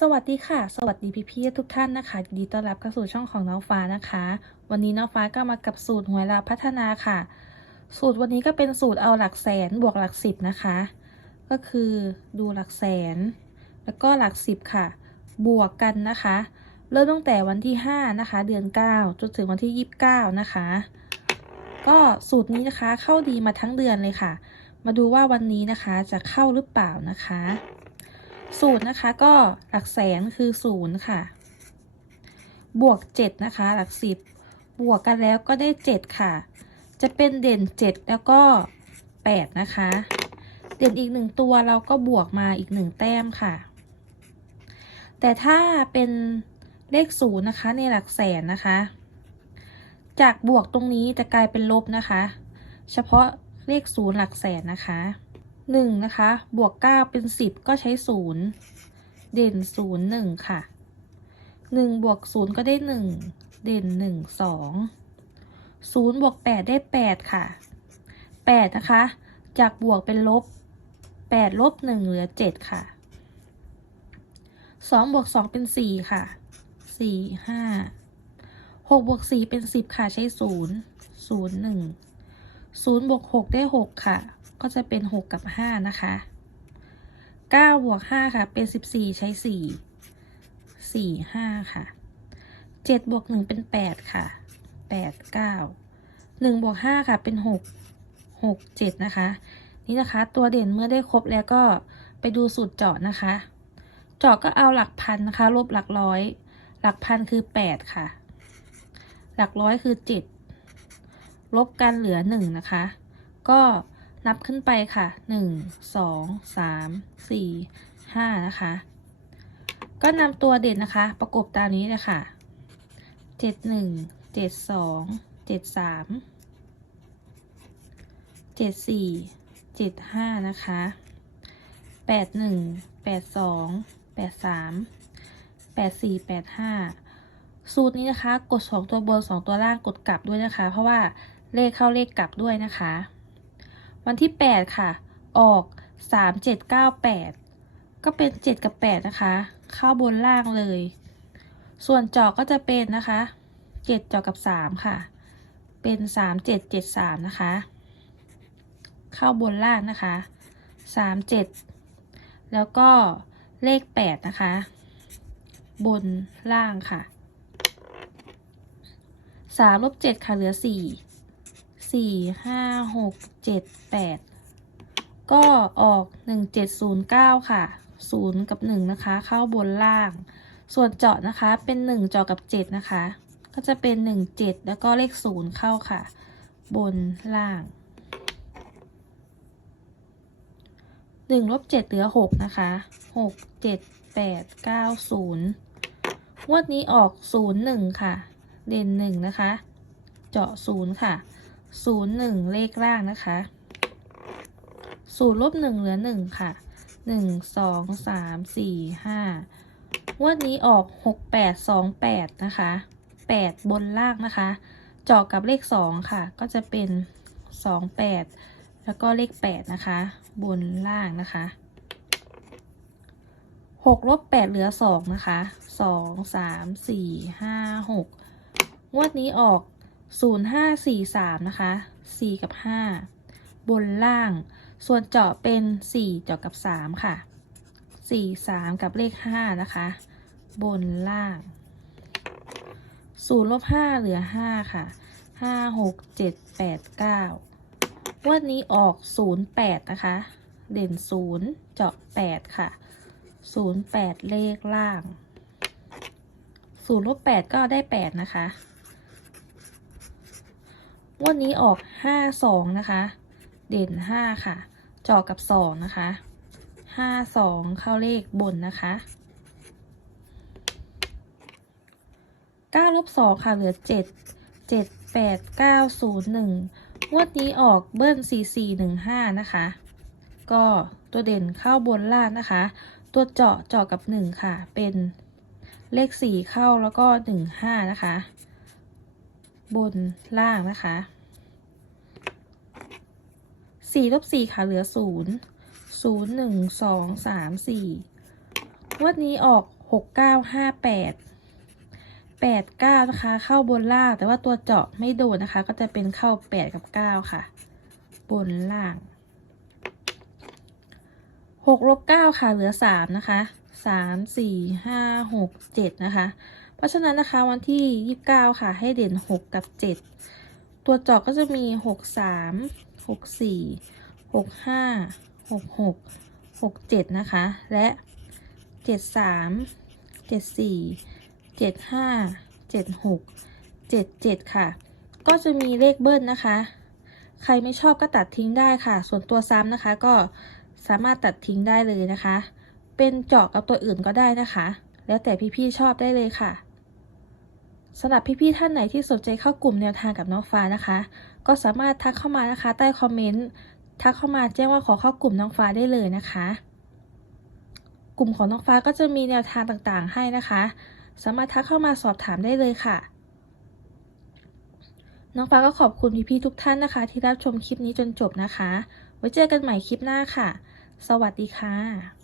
สวัสดีค่ะ สวัสดีพี่ๆทุกท่านนะคะยินดีต้อนรับเข้าสู่ช่องของน้องฟ้านะคะ วันนี้น้องฟ้าก็มากับสูตรหวยลาวพัฒนาค่ะ สูตรวันนี้ก็เป็นสูตรเอาหลักแสนบวกหลักสิบนะคะ ก็คือดูหลักแสน แล้วก็หลักสิบค่ะ บวกกันนะคะ เริ่มตั้งแต่วันที่5นะคะ เดือน9จนถึงวันที่29นะคะ ก็สูตรนี้นะคะเข้าดีมาทั้งเดือนเลยค่ะ มาดูว่าวันนี้นะคะจะเข้าหรือเปล่านะคะ สูตรนะคะก็หลักแสนคือศูนย์ค่ะ บวกเจ็ดนะคะ หลักสิบบวกกันแล้วก็ได้เจ็ดค่ะ จะเป็นเด่นเจ็ดแล้วก็แปดนะคะ เด่นอีกหนึ่งตัวเราก็บวกมาอีกหนึ่งแต้มค่ะ แต่ถ้าเป็นเลขศูนย์นะคะในหลักแสนนะคะ จากบวกตรงนี้จะกลายเป็นลบนะคะ เฉพาะเลขศูนย์หลักแสนนะคะ หนึ่งนะคะ บวกเก้าเป็นสิบก็ใช้ศูนย์เด่นศูนย์หนึ่งค่ะหนึ่งบวกศูนย์ก็ได้หนึ่งเด่นหนึ่งสองศูนย์บวกแปดได้แปดค่ะแปดนะคะ จากบวกเป็นลบแปดลบหนึ่งเหลือเจ็ดค่ะสองบวกสองเป็นสี่ค่ะสี่ห้าหกบวกสี่เป็นสิบค่ะ ใช้ศูนย์ศูนย์หนึ่งศูนย์บวกหกได้หกค่ะ ก็จะเป็นหกกับห้านะคะเก้าบวกห้าค่ะ เป็นสิบสี่ใช้สี่สี่ห้าค่ะเจ็ดบวกหนึ่งเป็นแปดค่ะแปดเก้าหนึ่งบวกห้าค่ะ เป็นหกหกเจ็ดนะคะ นี่นะคะ ตัวเด่นเมื่อได้ครบแล้วก็ไปดูสูตรเจาะนะคะ เจาะก็เอาหลักพันนะคะ ลบหลักร้อย หลักพันคือแปดค่ะ หลักร้อยคือเจ็ดลบกันเหลือหนึ่งนะคะ ก็ นับขึ้นไปค่ะหนึ่งสองสามสี่ห้านะคะ ก็นำตัวเด่นนะคะ ประกบตามนี้เลยค่ะเจ็ดหนึ่งเจ็ดสองเจ็ดสามเจ็ดสี่เจ็ดห้านะคะแปดหนึ่งแปดสองแปดสามแปดสี่แปดห้าสูตรนี้นะคะ กดสองตัวบนสองตัวล่างกดกลับด้วยนะคะ เพราะว่าเลขเข้าเลขกลับด้วยนะคะ วันที่ 8 ค่ะ ออก 3 7 9 8 ก็เป็น 7 กับ 8 นะคะ เข้าบนล่างเลย ส่วนจอกก็จะเป็นนะคะ 7 จอกกับ 3 ค่ะ เป็น 3 7 7 3 นะคะ เข้าบนล่างนะคะ 3 7 แล้วก็เลข 8 นะคะ บนล่างค่ะ3ลบ7ค่ะเหลือ 4 สี่ห้าหกเจ็ดแปดก็ออกหนึ่งเจ็ดศูนย์เก้าค่ะศูนย์กับหนึ่งนะคะ เข้าบนล่าง ส่วนเจาะนะคะเป็นหนึ่งเจาะกับเจ็ดนะคะ ก็จะเป็นหนึ่งเจ็ดแล้วก็เลขศูนย์เข้าค่ะ บนล่างหนึ่งลบเจ็ดเหลือหกนะคะหกเจ็ดแปดเก้าศูนย์งวดนี้ออกศูนย์หนึ่งค่ะ เด่นหนึ่งนะคะ เจาะศูนย์ค่ะ ศูนย์หนึ่งเลขล่างนะคะศูนย์ลบหนึ่งเหลือหนึ่งค่ะหนึ่งสองสามสี่ห้างวดนี้ออกหกแปดสองแปดนะคะแปดบนล่างนะคะจาะกับเลขสองค่ะ ก็จะเป็นสองแปดแล้วก็เลขแปดนะคะ บนล่างนะคะหกลบแปดเหลือสองนะคะสองสามสี่ห้าหกงวดนี้ออก ศูนย์ห้าสี่สามนะคะสี่กับห้าบนล่าง ส่วนเจาะเป็นสี่เจาะกับสามค่ะสี่สามกับเลขห้านะคะ บนล่างศูนย์ลบห้าเหลือห้าค่ะห้าหกเจ็ดแปดเก้าวันนี้ออกศูนย์แปดนะคะ เด่นศูนย์เจาะแปดค่ะศูนย์แปดเลขล่างศูนย์ลบแปดก็ได้แปดนะคะ วันนี้ออกห้าสองนะคะ เด่นห้าค่ะจอกับสองนะคะห้าสองเข้าเลขบนนะคะเก้าลบสองค่ะเหลือเจ็ดเจ็ดแปดเก้าศูนย์หนึ่งวันนี้ออกเบิ้ลสี่สี่หนึ่งห้านะคะ ก็ตัวเด่นเข้าบนล่างนะคะ ตัวเจาะเจาะกับหนึ่งค่ะ เป็นเลขสี่เข้าแล้วก็หนึ่งห้านะคะ บนล่างนะคะสี่ลบสี่ค่ะเหลือศูนย์ศูนย์หนึ่งสองสามสี่วันนี้ออกหกเก้าห้าแปดแปดเก้านะคะ เข้าบนล่าง แต่ว่าตัวเจาะไม่โดดนะคะ ก็จะเป็นเข้าแปดกับเก้าค่ะ บนล่างหกลบเก้าค่ะเหลือสามนะคะสามสี่ห้าหกเจ็ดนะคะ เพราะฉะนั้นนะคะวันที่ยี่สิบเก้าค่ะ ให้เด่นหกกับเจ็ดตัวจาะก็จะมีหกสามหกสี่หกห้าหกหกหกเจ็ดนะคะ และเจ็ดสามเจ็ดสี่เจ็ดห้าเจ็ดหกเจ็ดเจ็ดค่ะ ก็จะมีเลขเบิ้ลนะคะ ใครไม่ชอบก็ตัดทิ้งได้ค่ะ ส่วนตัวซ้ำนะคะก็สามารถตัดทิ้งได้เลยนะคะ เป็นเจาะกับตัวอื่นก็ได้นะคะ แล้วแต่พี่ๆชอบได้เลยค่ะ สำหรับพี่ๆท่านไหนที่สนใจเข้ากลุ่มแนวทางกับน้องฟ้านะคะ ก็สามารถทักเข้ามานะคะ ใต้คอมเมนต์ทักเข้ามาแจ้งว่าขอเข้ากลุ่มน้องฟ้าได้เลยนะคะ กลุ่มของน้องฟ้าก็จะมีแนวทางต่างๆให้นะคะ สามารถทักเข้ามาสอบถามได้เลยค่ะ น้องฟ้าก็ขอบคุณพี่ๆทุกท่านนะคะ ที่รับชมคลิปนี้จนจบนะคะ ไว้เจอกันใหม่คลิปหน้าค่ะ สวัสดีค่ะ